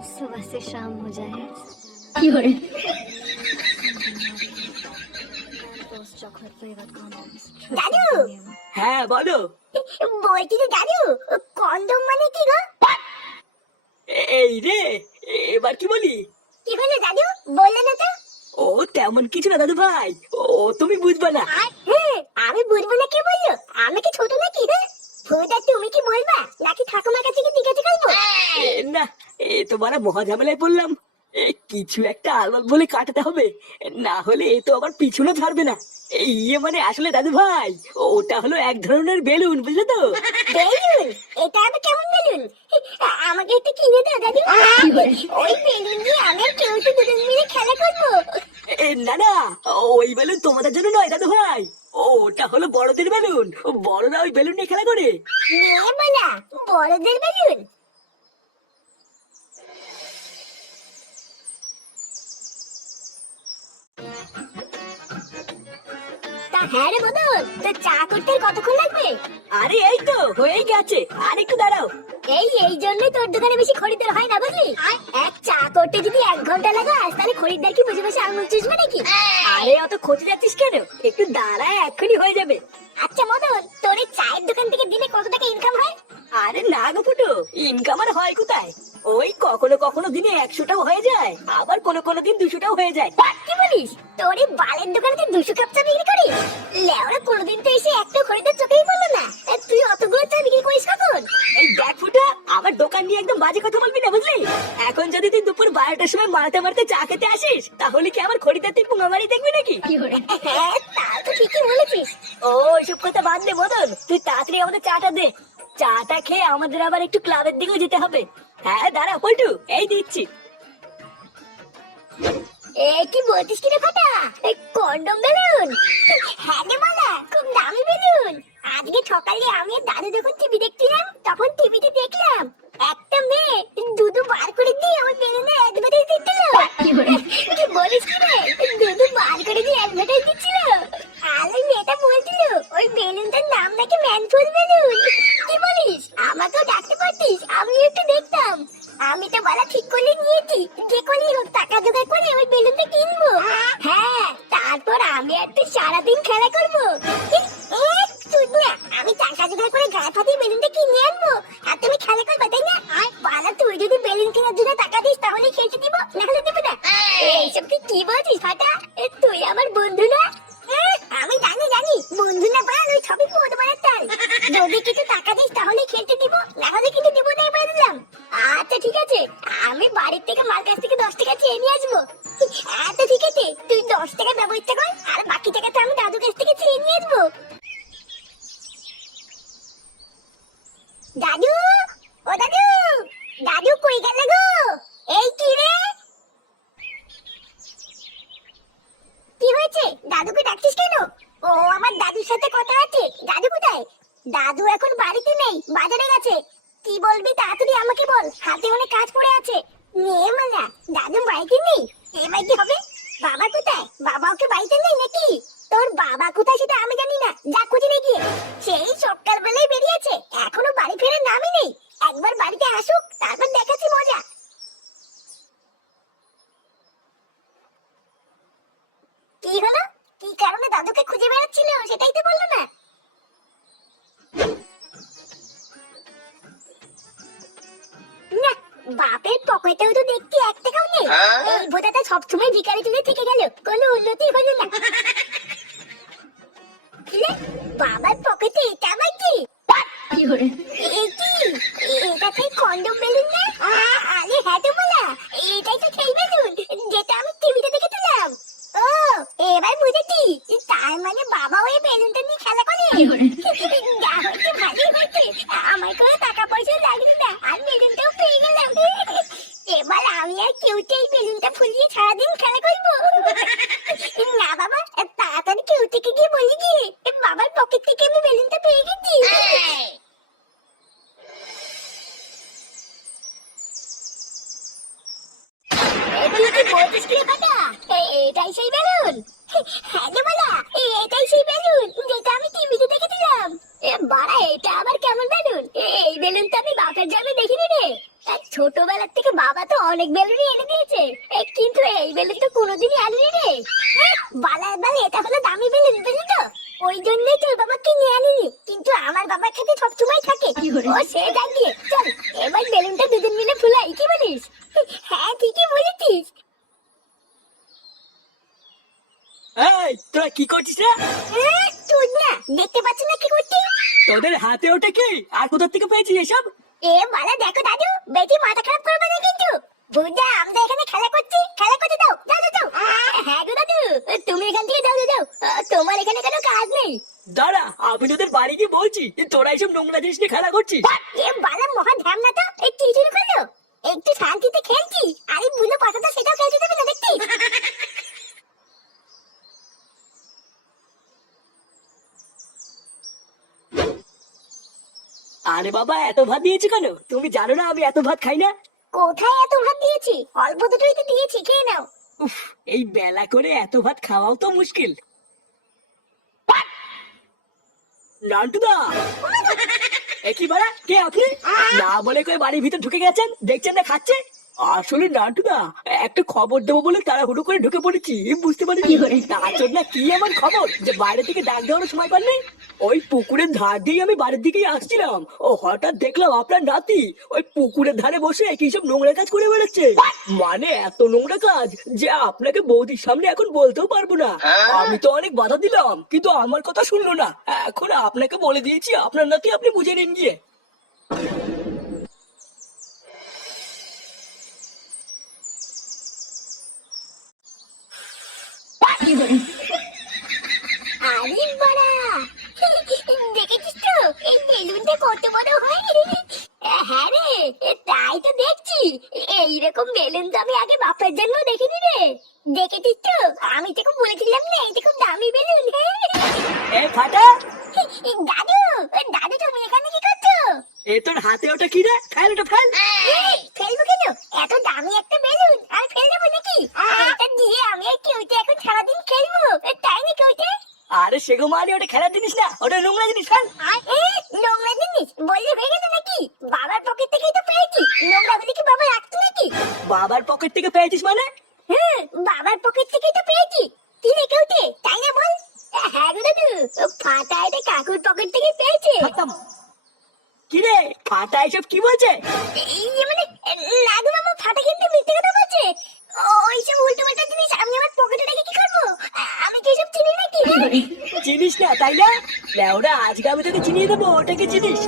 सुबह से शाम हो जाए Those chocolate flavored condoms. দাদু হ্যাঁ বলো বলছি যে দাদু কন্ডম মানে কি গো এ- এই রে এবার কি বলি কি হলো দাদু বললে না তো ও তেমন কিছু না দাদু ভাই ও তুমি বুঝবে না হ্যাঁ, আমি বুঝবো না কে বললো আমি কি ছোট নাকি হ্যাঁ ভুদা তুমি কি বলবা নাকি ঠাকুমার কাছে কি জিজ্ঞাসা করবো এ, না এ তো বড় মহা ঝামেলায় পড়লাম। এ, কিছু একটা আলবাল বলে কাটাতে হবে। না হলে এ তো আবার পিছনে ছাড়বে না। ইয়ে মানে আসলে দাদু ভাই ওটা হলো এক ধরনের বেলুন বুঝলে তো? বেলুন এটা আবার কেমন বেলুন? আমাকে একটু কিনে দাও দাদু। ওই বেলুন দিয়ে আমি কেউ তো দুজন মিলে খেলা করব। না না ওই বেলুন তোমাদের জন্য নয় দাদু ভাই। ওটা হলো বড়দের বেলুন। বড়রা ওই বেলুন নিয়ে খেলা করে। বড়দের বেলুন? হ্যাঁ রে বদল তো চা করতে কতক্ষণ লাগবে? আরে এই তো হয়ে গেছে। আর একটু দাঁড়াও। এই এই জন্যই তোর দোকানে বেশি খরিদ্দার হয় না বুঝলি? এক চা করতে যদি এক ঘণ্টা লাগাস তাহলে খরিদ্দার কি বসে বসে আঙুল চুষবে নাকি? আরে অত খোঁজে যাচ্ছিস কেন? একটু দাঁড়ায় এক্ষুনি হয়ে যাবে। আচ্ছা মদন তোর এই চায়ের দোকান থেকে দিনে কত টাকা ইনকাম হয়? আরে না গো ফুটো ইনকাম আর হয় কোথায়? ওই কখনো কখনো দিনে একশোটাও হয়ে যায় আবার কোনো কোনো দিন দুশোটাও হয়ে যায়। কি বলিস? তোর এই বালের দোকানে তুই দুশো কাপ চা বিক্রি করিস লেওরা কোনোদিন তো এসে একটা খরিদ্দার চোখেই বলল না। তুই অতগুলো চা বিক্রি করিস কখন? এই দেখ ফুটো আমার দোকান নিয়ে একদম বাজে কথা বলবি না বুঝলি? এখন যদি তুই দুপুর বারোটার সময় মারতে মারতে চা খেতে আসিস তাহলে কি আমার খরিদ্দার তুই পুঙ্গামারি দেখবি নাকি? হ্যাঁ তা তো ঠিকই বলেছিস। ও এসব কথা বাদ দে মদন। তুই তাড়াতাড়ি আমাদের চাটা দে। চাটা খেয়ে আমাদের আবার একটু ক্লাবের দিকেও যেতে হবে। হ্যাঁ দাঁড়া পল্টু এই দিচ্ছি। এ কি বলছিস কি রে ফাটা? কন্ডম বেলুন। হ্যাঁ মালা, খুব দামি বেলুন। আজকে সকালে আমি দাদু যখন টিভি দেখছিলাম, তখন টিভিতে দেখলাম, একটা মেয়ে দুধু বার করে দিয়ে আমার বেলুনে অ্যাডভার্টাইজ দিচ্ছিল। কি বলিস কি রে? দুধু বার করে দিয়ে অ্যাডভার্টাইজ দিচ্ছিল। আর ওই মেয়েটা বলছিল, ওই বেলুনটার নাম নাকি ম্যানফুল বেলুন। কি বলিস? আমাকেও ডাকতে পারতিস আমি একটু দেখতাম। আমি তো বলা ঠিক করে নিয়েছি, যে করে হোক, টাকা জোগাড় ওই বেলুনটা কিনবো হ্যাঁ তারপর আমি আর সারাদিন খেলা করব? কি বলবি তাড়াতাড়ি আমাকে বল। হাতে অনেক কাজ পড়ে আছে। নিয়ে মালা। দাদু বাইকে নেই। এবার কি হবে? বাবা কোথায়? বাবা ওকে বাড়িতে নেই নাকি? তোর বাবা কোথায় সেটা আমি জানি না। যা খুঁজে নিয়ে গিয়ে। সেই সকালবেলায় বেরিয়েছে। এখনও বাড়ি ফেরার নামই নেই। বাপের পকেটেও তো দেখতে এক টাকাও নেই। এই ভোটাটা সবসময় ভিকারি তুলে থেকে গেল। কোনো উন্নতি হলো না। বাবার পকেটে এটা আবার কি? এই বেলুনটা ফুলিয়ে সারাদিন খেলা করব। না বাবা তাড়াতাড়ি কেউ গিয়ে বলি গিয়ে বাবার পকেট থেকে আমি বেলুনটা পেয়ে গেছি। এটাই সেই বেলুন। হ্যাঁ এটাই সেই বেলুন যেটা আমি টিভিতে দেখেছিলাম। এ, বাড়া, এটা আবার কেমন বেলুন? এই বেলুন তো আমি বাপের জন্মে দেখিনি রে। ছোটবেলার থেকে বাবা তো অনেক বেলুনই এনে দিয়েছে। কিন্তু এই বেলুন তো কোনোদিনই আনেনি রে। বালার বাল এটা হলো দামি বেলুন বুঝলি তো? ওই জন্যই তোর বাবা কিনে আনিনি। কিন্তু আমার বাবার কাছে সবসময় থাকে। ও সে গিয়ে চল এবার বেলুনটা দুজন মিলে ফুলাই কি বলিস? হ্যাঁ ঠিকই বলেছিস। এই তোরা কি করছিস রে? এ, তুই না দেখতে পাচ্ছ না কি করছি তোদের হাতে ওটা কি? আর কোথা থেকে পেয়েছিস এসব? এ বালা দেখো দাদু বেটি মাথা খারাপ করবে না কিন্তু। বুঝা আমরা এখানে খেলা করছি খেলা করতে দাও যাও যাও, হ্যাঁ গো দাদু তুমি এখান থেকে যাও যাও, তোমার এখানে কোনো কাজ নেই। দাঁড়া আমি তোদের বাড়ি গিয়ে বলছি তোরা এইসব নোংরা জিনিস নিয়ে খেলা করছিস। এ বালা মহা ধ্যান না তো এই কি করল? একটু শান্তিতে খেলছি আরে বুলো পাঠাটা সেটাও খেলতে দেবে না দেখছিস আরে বাবা এত ভাত দিয়েছি কেন? তুমি জানো না আমি এত ভাত খাই না? কোথায় এত ভাত দিয়েছি? অল্প দুটোই তো দিয়েছি খেয়ে নাও। উফ এই বেলা করে এত ভাত খাওয়াও তো মুশকিল। নান্টুদা! একই বাড়া কে আপনি? না বলে কই বাড়ির ভিতর ঢুকে গেছেন? দেখছেন না খাচ্ছে? আসলে নাটুদা একটা খবর দেবো বলে তাড়াহুড়ো করে ঢুকে পড়েছি বুঝতে পারিনি। তার জন্য কি এমন খবর যে বাইরে থেকে ডাক দেওয়ার সময় পাননি ওই পুকুরের ধার দিয়ে আমি বাড়ির দিকেই আসছিলাম। ও হঠাৎ দেখলাম আপনার নাতি ওই পুকুরের ধারে বসে কি সব নোংরা কাজ করে বেড়াচ্ছে। মানে এত নোংরা কাজ যে আপনাকে বৌদির সামনে এখন বলতেও পারব না। আমি তো অনেক বাধা দিলাম কিন্তু আমার কথা শুনলো না। এখন আপনাকে বলে দিয়েছি আপনার নাতি আপনি বুঝে নিন গিয়ে আরে বাড়া দেখেছিস তো এই বেলুনটা কত বড় হয়? হ্যাঁ রে তাই তো দেখছি। এইরকম বেলুন তো আমি আগে বাপের জন্য দেখিনি রে। দেখেছিস তো? আমি তোকে বলেছিলাম না এটা খুব দামি বেলুন এ ফাটা। দাদু দাদু তুমি এখানে কি করছ? এ তোর হাতে ওটা কি রে? ফেল ওটা ফেল। ফেলব কেন? এত দামি একটা বেলুন আমি ফেল দেবো নাকি? এটা দিয়ে আমি আর কেউতে এখন সারাদিন খেলব তাই নাকি ওইটা? আরে সেগো মানে ওটা খেলার জিনিস না ওটা নোংরা জিনিস ফেল। নোংরা জিনিস? বললে হয়ে গেল নাকি বাবার পকেট থেকেই তো পেয়েছি। নোংরা বলে কি বাবা রাখতো নাকি? বাবার পকেট থেকে পেয়েছিস মানে? হ্যাঁ বাবার পকেট থেকেই তো পেয়েছি। তুই রেখে তাই না বল? হ্যাঁ গো দাদু ফাটা এটা কাকুর পকেট থেকে পেয়েছে। কি রে ফাটা এসব কি বলছে? এই মানে না গো বাবা ফাটা কিন্তু মিথ্যে কথা বলছে। ওইসব উল্টো পাল্টা জিনিস আমি আমার পকেটে রেখে কি করব? আমি কি সব চিনি নাকি? চিনিস না, তাই না? ওরা আজকে আমি তোকে চিনিয়ে দেবো, ওটাকে চিনিস?